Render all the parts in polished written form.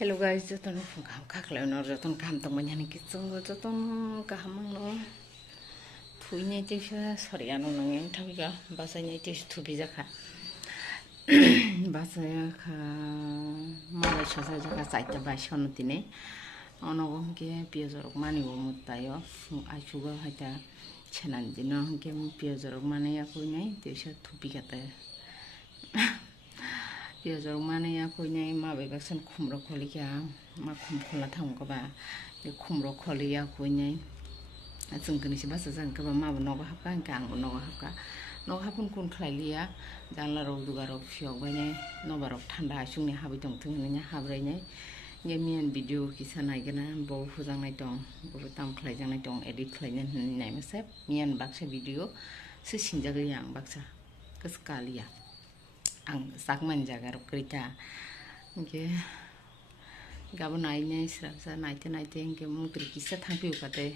Hello guys, joton kam kakleo nor joton kam tong manyani kitsungo joton kahamang no thui nyai tesa sorry ano nang thabiga basai nyai tes thubi jaka basaya kha mala sosa jaka saita basono tine ono ke piozorok mani go mutayo aisugo haita chenan dino ke piozorok mani ya kunyai tesa thubi kata piozorok mani ya kunyai mabai baksan khumro kholi kya ma khum khola thang ko ba khumro kholi ya kunyai जों गनिसे बासा जों गोबां माबा नगा हाबका आं नगा हाबका नगा हाबन कुन खालायलिया जानला रौ दुगारौ फियाव बायने नबाराव थान्दा आसुंनि हाबै दं थोंनि हाब्रायनाय ये मियान भिडिअ किसा नायगोना बहु हुजांनाय दं बहु ताम खालायजांनाय दं एडिट खालायनो होननाय मोसे मियान बाक्सा भिडिअ सो सिनजागैया आं बाक्सा गोसकालिया आं जागमान जागार गैता इनके गाबोन नायनाय स्राबजा नायते इनके मुद्रि किसा थांफिउखाते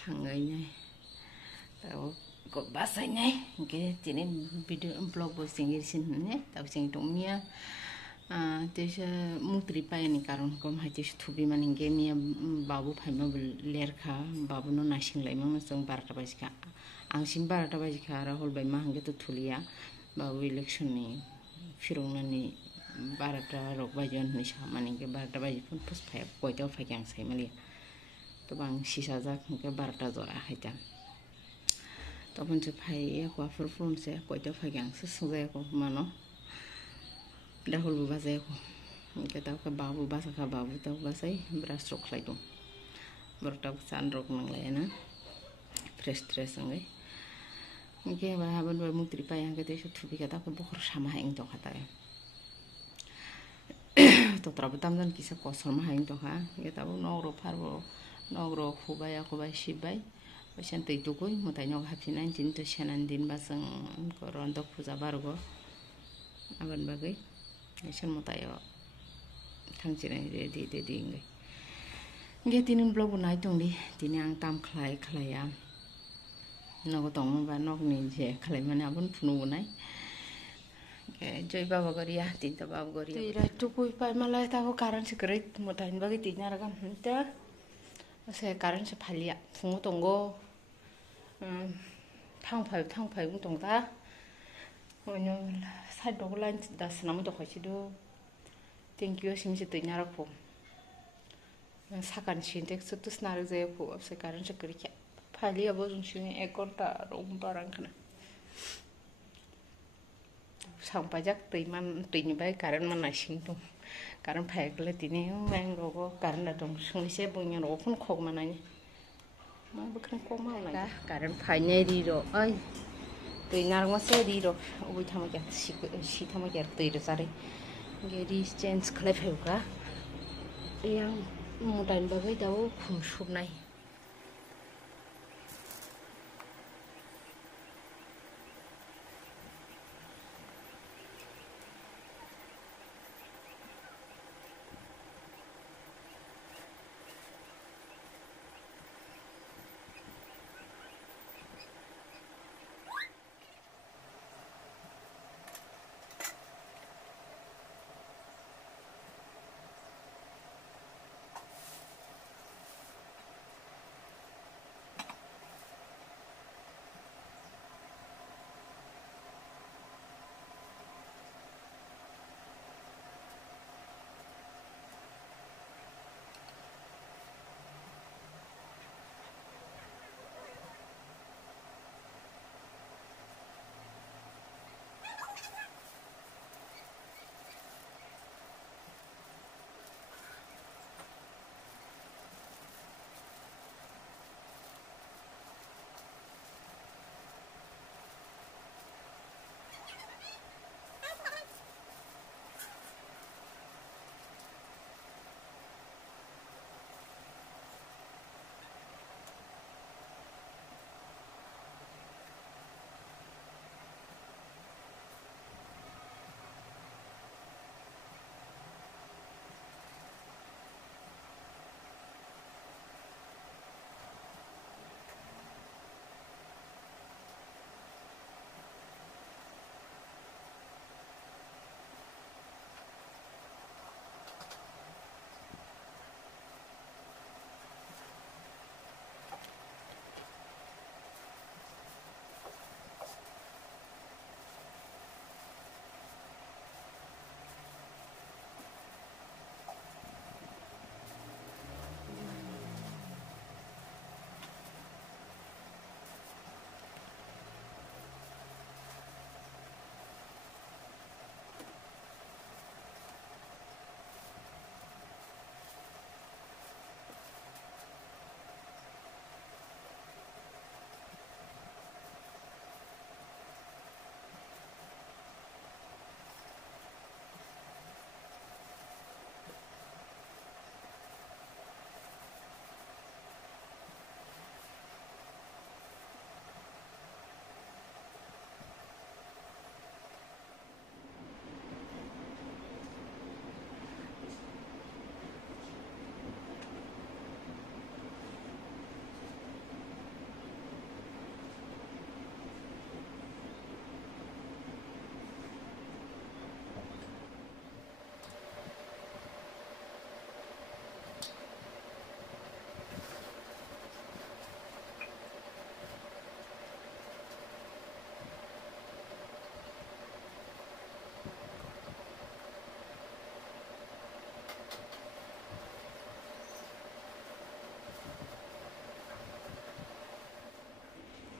थांगैनाय दाउ को बासायनाय इनके दिनै भिडिअ ब्लग बसिंगिरसिन ने दाउसिं दमिया तेसा मुद्रि पायनि कारण कम हाइतेस थुबि माने इनके मिया बाबु फाइमा लेरखा बाबुनो नासिंलायमा जों 12टा बाजिखा आंसिम 12टा बाजिखा आरो हलबाय मा हंगे तो थुलिया बाबु इलेक्शननि फिरंनानि 12टा रक बाजिनि सा माने इनके 12टा बाजि फन फसफाया गयताव फायके आं सायमालिया तो बां सिसा जाखंके 12टा जरा हायता तपन से फाय हौवाफोर फुंसे गयताव फायके आं सोंजायाखौ मानो दाहुलबो बाजायाखौ इनके दाउका बाबु बासाखा बाबु दाउ बासाय ब्रास रक खालायदों 12टा सान रक नांलायाना फ्रेश संगै इनके हाबन बा मुद्रि पाया के देश थुबिका दाउका बखर सामा हायं दखाता तत्राबो तामजन किसा कसर मा हायं दखा इनके दाउ नगरो फारबो नगरो खुबाय सिबाय बैसान दै दुगै मुथाय नग हाफिनाय दिन तो सेनान दिन बासों रन्द फुजा बारगो आबान बागै बैसान मुथायो थांजिनाय रेडि इंगै इंगे दिनै ब्लग नाय दंदि दिनै आं ताम खालाया नग दं बा नगनि जे खालाय माने आबन फुनुनाय जय बाबा गरिया दिन तो बाबा गरिया दै टुकुइ पाय मालाय ताको कारण से ग्रेट मुथायन बागै दिन आरो गाम त से कारण से फालिया फुङो दंगो थांफाय दंदा ओनो साइड दग लाइन दासना मो दखायसिदु थेंक यू सिमसे दैना राखो साकान सिनटेक्स तो स्नार जायखौ से कारण से गरिया फालिया बो जों सिने 1 घन्टा रम बारांखना सांपाजाक दैनि बाय कारण माना सिं दं कारण फायगले दिनै मैंगो कारण दं संसे बयनि न' फन खग मानानि मा बखन खग मावनाय कारण फायनाय रिरो ओइ दै नारमसे रिरो अबय थामगे सि थामगे दै रजारे गेरि चेन्ज खालाय फायगा यां मदाइन बागै दाउ खुमसुबनाय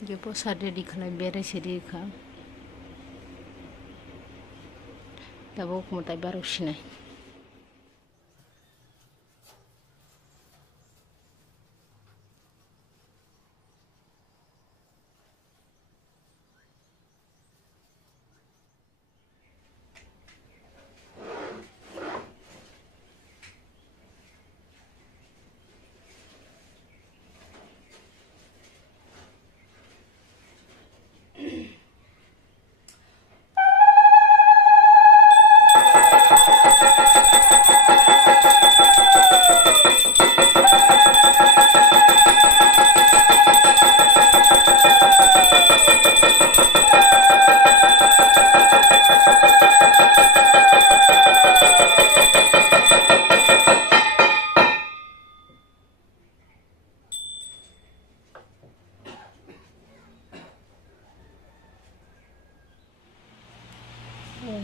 ये प्रसाद रेडी खालाम बेरे सेरी खा दाबो कुमताय बारो सिनाय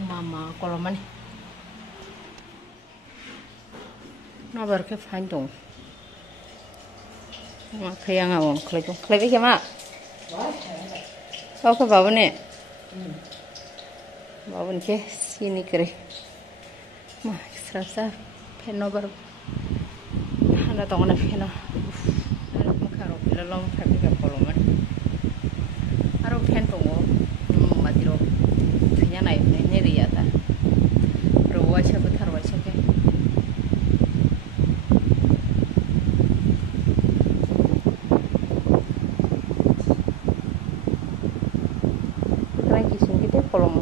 mama kalau mana nabar ke fine dong mak kaya ngawon klek ke mak kau ke bawa ne bawa ke sini kere mah serasa pen nabar ada tong na pen na ada muka ro belum tapi ke kalau mana aro pen tongo mati ro nya naik ne ria ta ro wa cha ko thar wa cha ke lagi sing kita kolom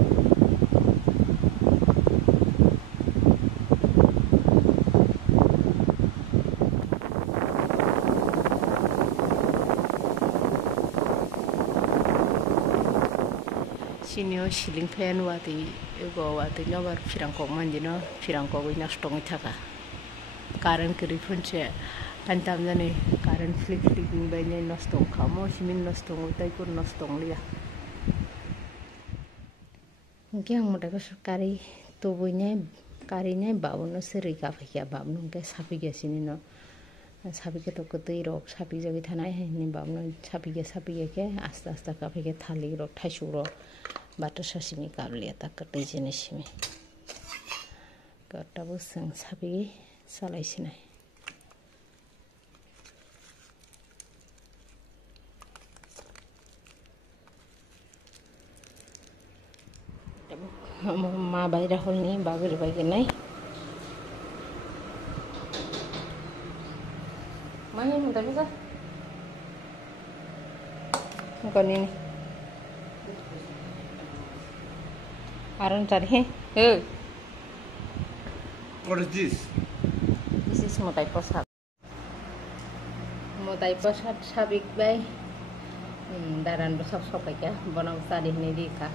sini siling pen wati ego wati nyobar firangkok manjino firangkok wina stong thaka karen kiri punche antam jani karen flick banye nostong kamo simin nostong utai kur nostong lia mungkin yang muda kari tubuhnya karinya bawono seri kafia babnu ke sapi ke sini no sapi ke toko rok sapi jadi tanah ini babnu sapi ke asta kafe ke thali rok thasuro batas sasimi kabli tak kerja jenis ini kerja buseng sapi salai sini ma bayar hol ni babir bagi nai mana muda bisa bukan ini Arun cari he. What is this? This is motai prasad. Motai prasad sabik bay. Daran besok ya. Bonang tadi ini dika.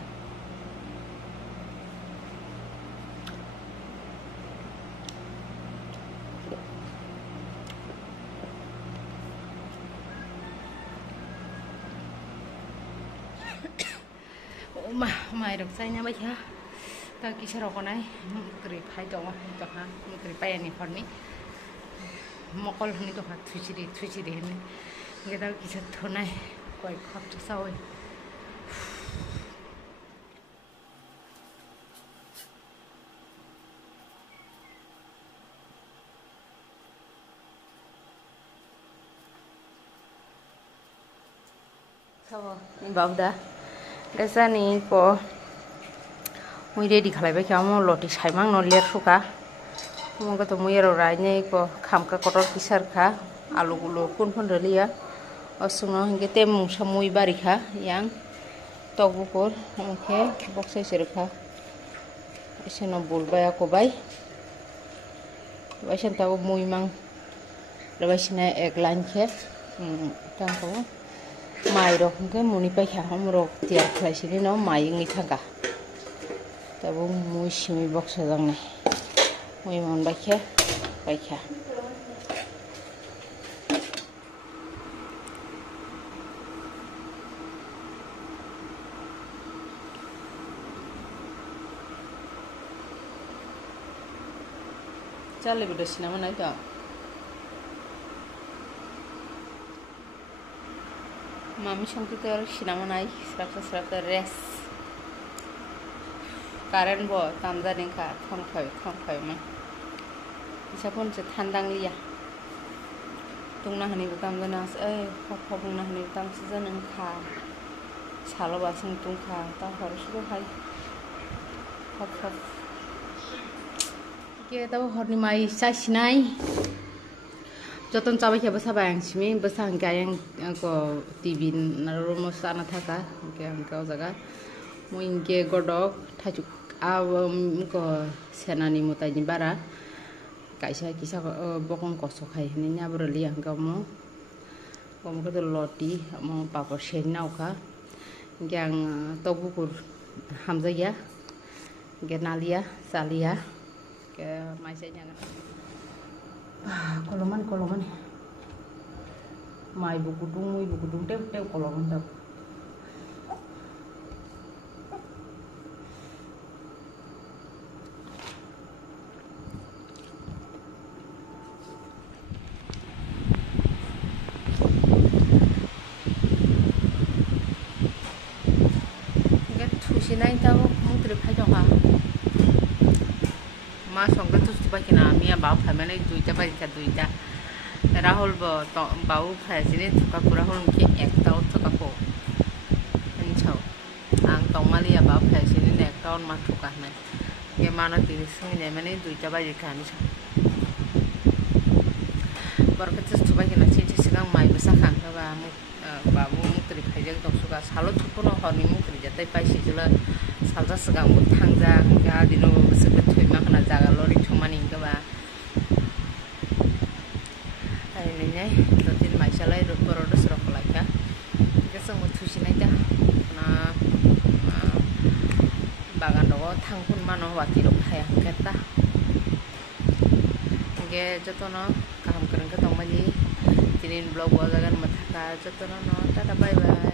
Mai được say nha bây giờ ta kỹ sẽ con này người phải cho ha người phải anh con này một con này cho hạt thui chỉ đi này người ta kỹ sẽ thôn này quay khắp cho sau ấy sao mình bảo đã desa ni po mui ready khalai ba kamo loti saimang no ler suka mongko to mui ro rai nei ko khamka kotor kisar kha alu gulo kun relia osungno hinge temung samui bari kha yang togukor oke boxai sir kha iseno bulbaya ko bai baisen tawo mui mang lebaisina ek line khe tangko mai rok ke muni pai kha hamrok tiar khlai sini no mai ngi thanga tabo mui simi box jang nai mui mon bai kha chale bido sinama nai to Mami sampai sinamon ay serap res. Karen bo tamza ningka thongkhoi ma. Bisa pun setandang liya. Tungna hani butam janas khopung hani butam sejaneng kha. Salo basung tungkha ta harus suruh hai. Khop. Ke tahu horni mai sasinai. Joton cabai kaya besar bayang simi besar yang ko TV narumo sana thaka yang kau jaga mo inge godok thajuk ko senani mutai bara kaisa kisa bokong kosok hai ni nyabrali yang kamu ko to loti mo papor shenna ka yang tobukur hamzaya genalia salia ke maisanya koloman mai ibu kudung teu koloman dap tusinai tahu mungkin pajong ha masong kan tuh coba kena mia bau family duita Rahul bau sini tukar Rahul mungkin tahun tukar ko encau ang tongmali ya bau sini tahun mah tukar nih gimana tiris ini mana duita bagi kan baru kita coba kena cici sekarang mai besar kan babu mungkin pajak dong suka salut pun orang ini mungkin jadi pasti jelas salsa sekarang tangja enggak di nopo sebut cuma kena jaga lori cuma nih keba ini nih rutin masalah itu produk serok lagi ya kita semua tusin aja karena bagan dogo tangpun mana wati dok hayang kita enggak jatuh kaham keren ketemu lagi jinin blog gua jagan mata jatuh tata bye bye